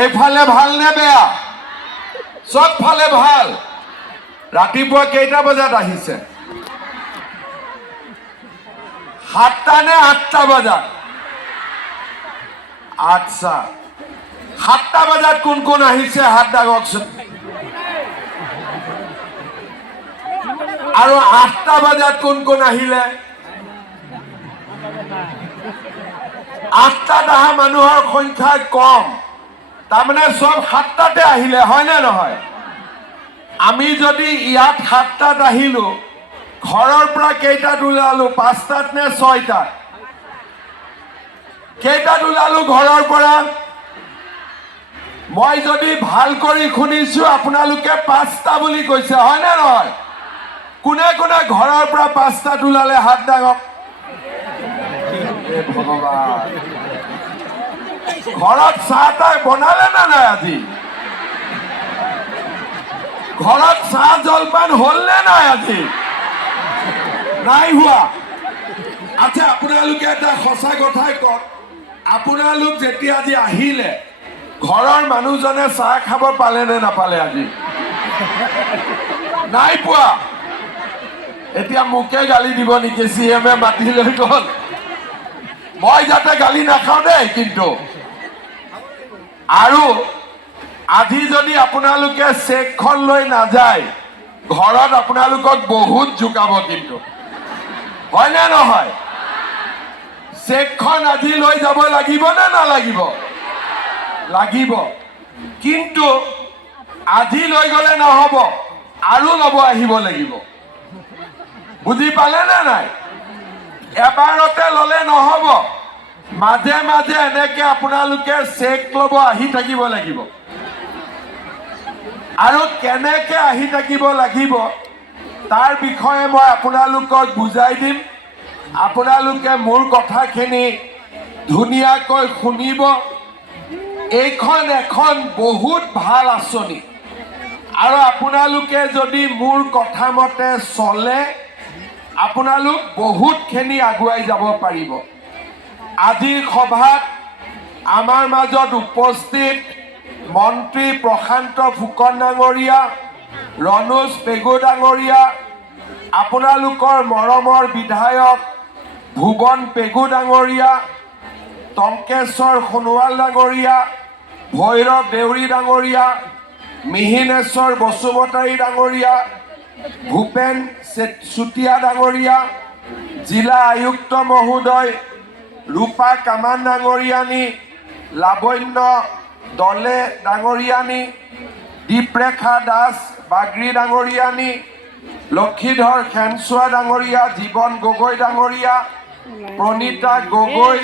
এইফালে ভাল নে বেয়া? সব ফালে ভাল। ৰাতিপুৱা কেইটা বজাত আহিছে? 7টা নে 8টা বজাত? আচ্ছা, 7টা বজাত কোন কোন আহিছে হাত দাঙকচোন। আৰু 8টা বজাত কোন কোন আহিলে? 8টাত অহা মানুহৰ সংখ্যা কম, তাৰমানে সব 7টাতে আহিলে, হয় নে নহয়? আমি যদি ইয়াত 7টাত আহিলো, ঘৰৰ পৰা কেইটাত ওলালো? 5টাত নে 6টাত? কেইটাত ওলালো ঘৰৰ পৰা? মই যদি ভাল কৰি শুনিছো আপোনালোকে 5টা বুলি কৈছে, হয় নে নহয়? কোনে কোনে ঘৰৰ পৰা 5টাত ওলালে হাত দাঙক। ভগৱান, ঘৰত চাহ তাহ বনালে না নাই? আজি ঘৰত চাহ জলপান হল নে নাই? আজি নাই হোৱা। আচ্ছা, আপোনালোকে এটা সঁচা কথাই কওক, আপোনালোক যেতিয়া আজি আহিলে ঘৰৰ মানুহজনে চাহ খাব পালে নে নাপালে? আজি নাই পোৱা। এতিয়া মোকে গালি দিব নেকি? CM মাতি লৈ গল। মই যাতে গালি নাখাওঁ দেই কিন্তু। আৰু আজি যদি আপোনালোকে চেকখন লৈ নাযায়, ঘৰত আপোনালোকক বহুত জোকাব কিন্তু, হয় নে নহয়? চেকখন আজি লৈ যাব লাগিব নে নালাগিব? লাগিব। কিন্তু আজি লৈ গলে নহব, আৰু লব আহিব লাগিব। বুজি পালে নে নাই? এবাৰতে ললে নহব, মাজে মাজে এনেকে আপোনালোকে চেক লব আহি থাকিব লাগিব। আৰু কেনেকে আহি থাকিব লাগিব তাৰ বিষয়ে মই আপোনালোকক বুজাই দিম। আপোনালোকে মোৰ কথাখিনি ধুনীয়াকৈ শুনিব। এইখন এখন বহুত ভাল আঁচনি, আৰু আপোনালোকে যদি মোৰ কথা মতে চলে আপোনালোক বহুতখিনি আগুৱাই যাব পাৰিব। আজিৰ সভাত আমাৰ মাজত উপস্থিত মন্ত্ৰী প্ৰশান্ত ফুকন ডাঙৰীয়া, ৰণোজ পেগু ডাঙৰীয়া, আপোনালোকৰ মৰমৰ বিধায়ক ভুৱন পেগু ডাঙৰীয়া, টংকেশ্বৰ সোণোৱাল ডাঙৰীয়া, ভৈৰৱ দেউৰী ডাঙৰীয়া, মিহিনেশ্বৰ বসুমতাৰী ডাঙৰীয়া, ভূপেন চুতীয়া ডাঙৰীয়া, জিলা আয়ুক্ত মহোদয় ৰূপা কামান ডাঙৰীয়ানী, লাৱণ্য দলে ডাঙৰীয়ানী, দীপৰেখা দাস বাগৰি ডাঙৰীয়ানী, লক্ষীধৰ খেনচোৱা ডাঙৰীয়া, জীৱন গগৈ ডাঙৰীয়া, প্ৰণীতা গগৈ,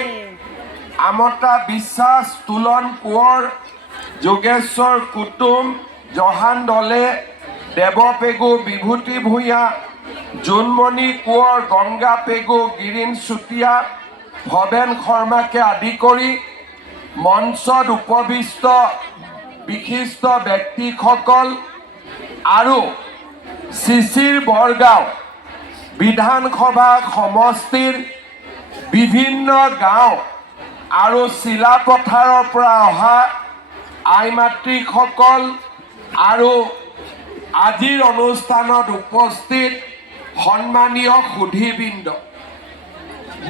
আমতা বিশ্বাস, তুলন কোঁৱৰ, যোগেশ্বৰ কুটুম, জহান দলে, দেৱ পেগু, বিভূতি ভূঞা, জোনমণি কোঁৱৰ, গংগা পেগু, গিৰীন চুতীয়া, ভৱেন শৰ্মাকে আদি কৰি মঞ্চত উপবিষ্ট বিশিষ্ট ব্যক্তিসকল আৰু চিচিৰ বৰগাঁও বিধানসভা সমষ্টিৰ বিভিন্ন গাঁও আৰু চিলাপথাৰৰ পৰা অহা আই মাতৃসকল আৰু আজিৰ অনুষ্ঠানত উপস্থিত সন্মানীয় সুধীবৃন্দ,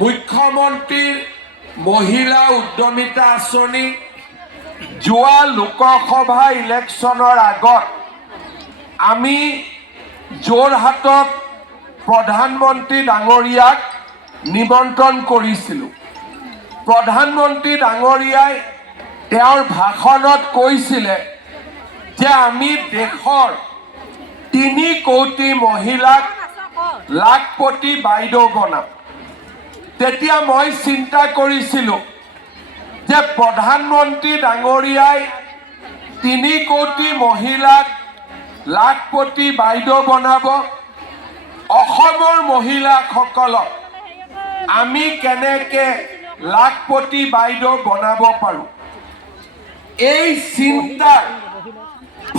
মুখ্যমন্ত্ৰীৰ মহিলা উদ্যমিতা আঁচনি যোৱা লোকসভা ইলেকশ্যনৰ আগত আমি যোৰহাটত প্ৰধানমন্ত্ৰী ডাঙৰীয়াক নিমন্ত্ৰণ কৰিছিলোঁ। প্ৰধানমন্ত্ৰী ডাঙৰীয়াই তেওঁৰ ভাষণত কৈছিলে যে আমি দেশৰ 3 কোটি মহিলাক লাখপতি বাইদেউ বনাম। তেতিয়া মই চিন্তা কৰিছিলোঁ যে প্ৰধানমন্ত্ৰী ডাঙৰীয়াই 3 কোটি মহিলাক লাখপতি বাইদেউ বনাব, অসমৰ মহিলাসকলক আমি কেনেকে লাখপতি বাইদেউ বনাব পাৰোঁ, এই চিন্তাৰ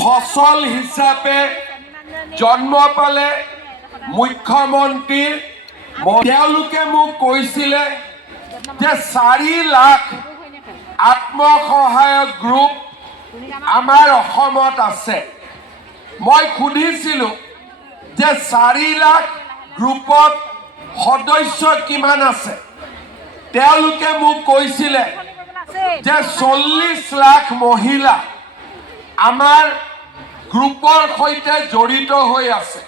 ফচল হিচাপে জন্ম পালে মুখ্যমন্ত্ৰীৰ। তেওঁলোকে মোক কৈছিলে যে 4 লাখ আত্মসহায়ক গ্ৰুপ আমাৰ অসমত আছে। মই সুধিছিলোঁ যে 4 লাখ গ্ৰুপত সদস্য কিমান আছে। তেওঁলোকে মোক কৈছিলে যে 40 লাখ মহিলা আমাৰ গ্ৰুপৰ সৈতে জড়িত হৈ আছে।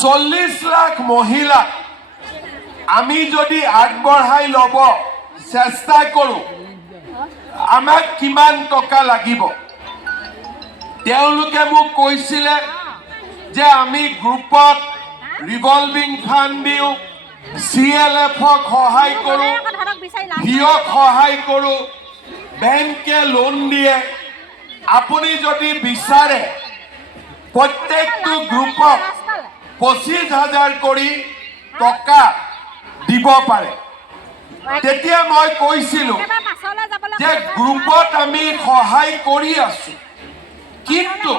40 লাখ মহিলা আমি যদি আগবঢ়াই ল'ব চেষ্টা কৰোঁ, আমাক কিমান টকা লাগিব। তেওঁলোকে মোক কৈছিলে যে আমি গ্ৰুপত ৰিভলভিং ফাণ্ড দিওঁ, CLFক সহায় কৰোঁ, ভিঅ'ক সহায় কৰোঁ, বেংকে লোন দিয়ে। আপুনি যদি বিচাৰে প্ৰত্যেকটো গ্ৰুপক 25,000 কৰি টকা দিব পাৰে। তেতিয়া মই কৈছিলোঁ যে গ্ৰুপত আমি সহায় কৰি আছোঁ, কিন্তু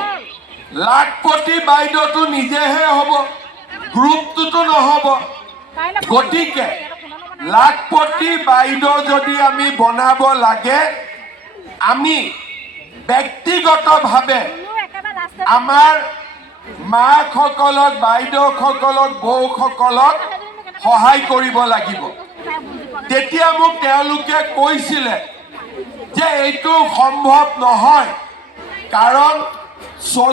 লাখপতি বাইদেউটো নিজেহে হ'ব, গ্ৰুপটোতো নহ'ব। গতিকে লাখপতি বাইদেউ যদি আমি বনাব লাগে, আমি ব্যক্তিগতভাৱে আমাৰ মাসকলক, বাইদেউসকলক, বৌসকলক সহায় কৰিব লাগিব। তেতিয়া মোক তেওঁলোকে কৈছিলে যে এইটো সম্ভৱ নহয়, কাৰণ